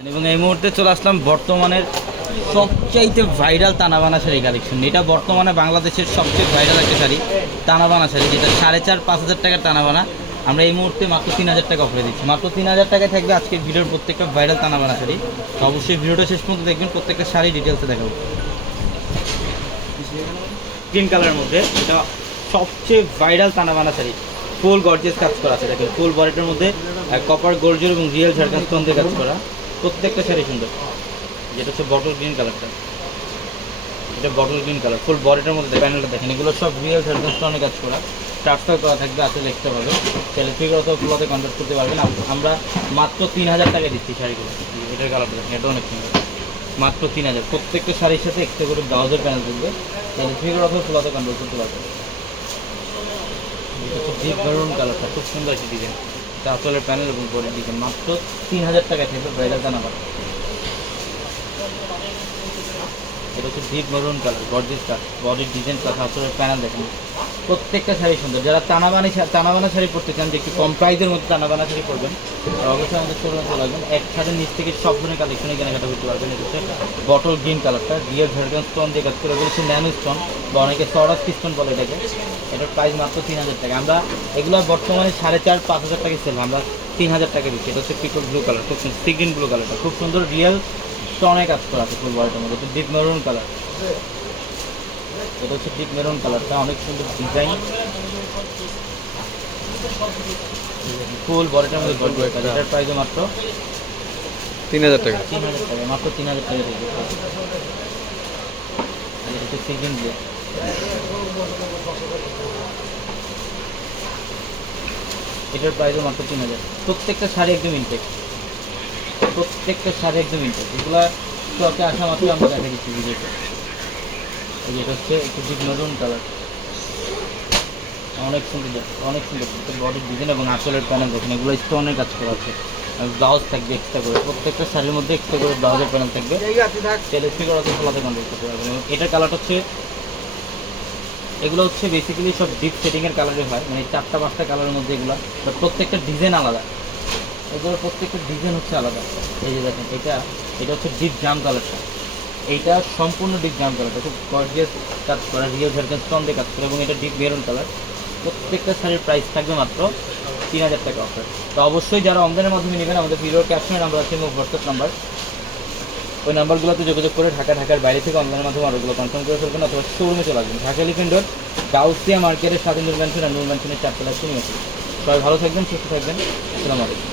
এবং এই মুহূর্তে চলে আসলাম বর্তমানের সবচাইতে ভাইরাল তানাবানা শাড়ি কালেকশন এটা বর্তমানে বাংলাদেশের সবচেয়ে ভাইরাল একটা শাড়ি, তানাবানা শাড়ি, যেটা সাড়ে চার, পাঁচ হাজার টাকার তানাবানা। আমরা এই মুহূর্তে মাত্র তিন হাজার টাকা অফারে দিচ্ছি। মাত্র তিন হাজার টাকায় থাকবে আজকের ভিডিওর প্রত্যেকটা ভাইরাল তানাবানা শাড়ি। অবশ্যই ভিডিওটা শেষ পর্যন্ত দেখবেন, প্রত্যেকটা শাড়ি ডিটেলসে দেখাবো। গ্রিন কালারের মধ্যে এটা সবচেয়ে viral Tanabana sari. Full gorgeous কাজ করা আছে, দেখেন ফুল বডিটার মধ্যে কপার গোর্জের এবং রিয়েল ঝাড়খান কাজ করা। প্রত্যেকটা শাড়ি সুন্দর। যেটা হচ্ছে বটল গ্রিন কালারটা এটা বটল গ্রিন কালার ফুল বডিটার মধ্যে প্যানেলটা দেখেন। এগুলো সব রিয়েল ঝাড়খান স্টোনে কাজ করা। ট্রান্সফার করা থাকবে আসলে এক্সট্রা পাবে তাহলে ফিগার অথবা ফুলতে কন্ট্যাক্ট করতে পারবেন। আম- আমরা মাত্র তিন হাজার টাকা দিচ্ছি শাড়িগুলো। এটার কালারটা দেখেন, এটা অনেক সুন্দর। মাত্র তিন হাজার। প্রত্যেকটা শাড়ির সাথে এক্সট্রা করে ব্লাউজের প্যানেল থাকবে। তাহলে ফিগার অথবা ফুলাতে কন্ট্রোল করতে পারবেন। ডিপ মেরুন কালারটা খুব সুন্দর একটি ডিজাইন আসলের প্যানেল এবং বোর্ডের দিকে মাত্র তিন হাজার টাকা থাকবে ব্রাইডাল দানাবার এটা হচ্ছে deep maroon colour gorgeous colour বডির ডিজাইন প্লাস আসলের প্যানেল দেখেন। প্রত্যেকটা শাড়ি সুন্দর। যারা টানাবানি টানাবানা শাড়ি পরতে চান, যে একটু কম প্রাইসের মধ্যে টানাবানা শাড়ি পরবেন অবশ্যই আমাদের শোরুমে চলে আসবেন। একসাথে নিচ থেকে সব ধরনের কালেকশনে কেনাকাটা করতে পারবেন। এটা হচ্ছে বটল গ্রিন কালারটা রিয়েল ভেরগান স্টোন দিয়ে কাজ করে, বলেছে ন্যানো স্টোন বা অনেকে সরাস স্টোন বলে এটাকে। এটার প্রাইস মাত্র তিন হাজার টাকা। আমরা এগুলো বর্তমানে সাড়ে চার, পাঁচ হাজার টাকা সেল আমরা তিন হাজার টাকা দিচ্ছি। এটা হচ্ছে পিকল ব্লু কালার খুব সি গ্রিন ব্লু কালারটা খুব সুন্দর রিয়েল স্টোনে কাজ করা আছে ফুল বডিটার মধ্যে। ডিপ মেরুন কালার এটা হচ্ছে ডিপ মেরুন কালারটা অনেক সুন্দর ডিজাইন ফুল বডিটার মধ্যে গোল্ড কাজ এটার প্রাইস মাত্র তিন হাজার টাকা। তিন হাজার টাকা মাত্র তিন হাজার টাকা এটা হচ্ছে সিজন এটার প্রাইসও মাত্র তিন হাজার। প্রত্যেকটা শাড়ি একদম ইনটেক প্রত্যেকটা শাড়ি একদম ইনটেক এগুলো স্টকে আসা মাত্র আমরা দেখা দিচ্ছি ভিডিওতে। এই এটা হচ্ছে একটু ডিপ মেরুন কালার অনেক সুন্দর অনেক সুন্দর। বডির ডিজাইন এবং আঁচলের প্যানেল দেখেন এগুলো স্টোনের কাজ করা আছে। ব্লাউজ থাকবে এক্সট্রা করে। প্রত্যেকটা শাড়ির মধ্যে এক্সট্রা করে ব্লাউজের প্যানেল থাকবে। টেলে ফিগার আছে খোলাতে কন্ট্রোল করতে পারবেন এবং এটার কালারটা হচ্ছে এগুলো হচ্ছে বেসিক্যালি সব ডিপ সেটিংয়ের কালারে হয়। মানে চারটা পাঁচটা কালারের মধ্যে এগুলো। বাট প্রত্যেকটা ডিজাইন আলাদা। এগুলোর প্রত্যেকটা ডিজাইন হচ্ছে আলাদা। এই যে দেখেন এটা এটা হচ্ছে ডিপ জাম কালারটা এইটা সম্পূর্ণ ডিপ জাম কালারটা খুব গর্জিয়াস কাজ করা রিয়েল ঝাড়খান স্টোন দিয়ে কাজ করা এবং এটা ডিপ মেরুন কালার প্রত্যেকটা শাড়ির প্রাইস থাকবে মাত্র তিন হাজার টাকা অফার তো অবশ্যই যারা অনলাইনের মাধ্যমে নেবেন, আমাদের ভিডিওর ক্যাপশনের নাম্বার আছে, এবং হোয়াটসঅ্যাপ নাম্বার ওই নাম্বারগুলোতে যোগাযোগ করে ঢাকা, ঢাকার বাইরে থেকে অনলাইনের মাধ্যমে অর্ডারগুলো কনফার্ম করে ফেলবেন, অথবা শোরুমে চলে আসবেন। ঢাকা এলিফেন্ট রোড গাউসিয়া মার্কেটের সাথে নূর ম্যানশন আর নূর ম্যানশনের চারতলা শুনে সবাই ভালো থাকবেন, সুস্থ থাকবেন। আসসালামু আলাইকুম।